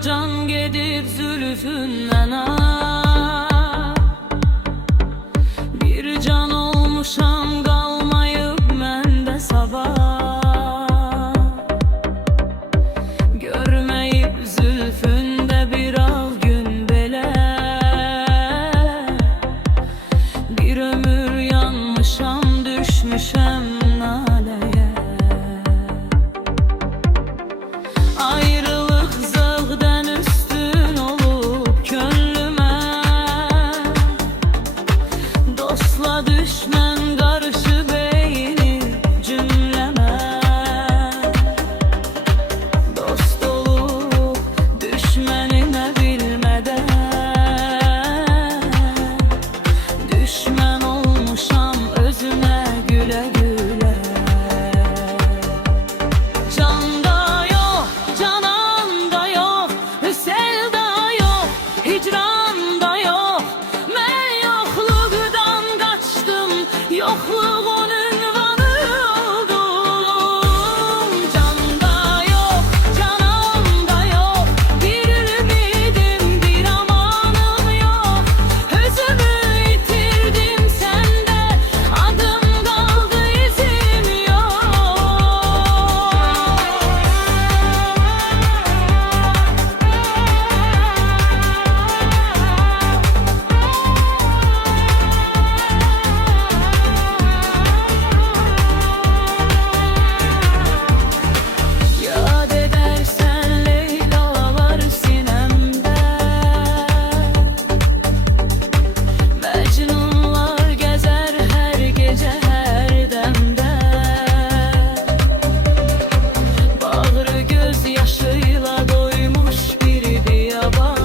can gedib zülfündən bir can olmuşam, qalmayıb məndə sabah. Görməyib zülfündə bir al gün belə, bir ömür yanmışam, düşmüşəm naləyə. Ayrılıq zövqdən üstün olub könlümə, dostla düşmən qarışıb eynir cümləmə. Dost olub düşməni nə bilmədən, düşmən olmuşam özümə gülə gülə. Canda yox, cananda yox, sevda yox, hicranda yox. Mən yoxluqdan qaçdım, yoxluğun ünvanı oldum. Canda yox, cananda yox, bir ümidim, bir amanım yox. Özümü itirdim səndə, adım qaldı, izim yox. Yad edersen Leylalar sinemde, Mecnunlar gezer her gece her demde. Bağrı göz yaşıyla doymuş bir biyaban.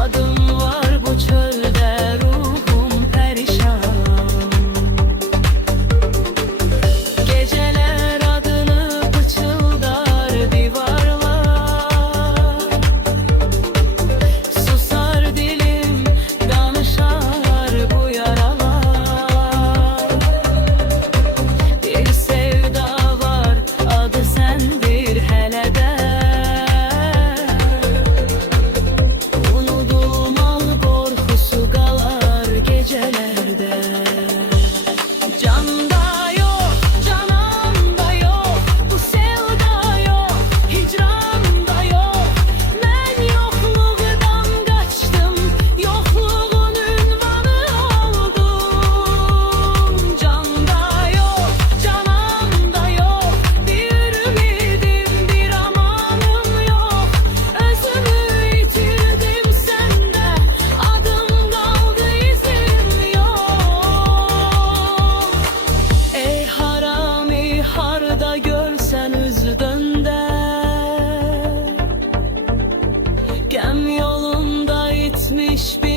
Adım var bu çölde, ruhum perişan. Geceler adını pıçıldar divarlar, susar dilim, danışar bu yaralar. Bir sevda var, adı sendir hele de. Unudulmaz korkusu qalar gecelerde. Canda yox, cananda yox, bu sevda yox, hicranda yox. Mən yoxluqdan qaçdım, yoxluğun ünvanı oldum. Canda yox, cananda yox, bir ümidim, bir amanım yox. Özümü itirdim səndə, adım qaldı, izim yox. Ey harami, harda görsən üz döndər, qəm yolunda itmiş bir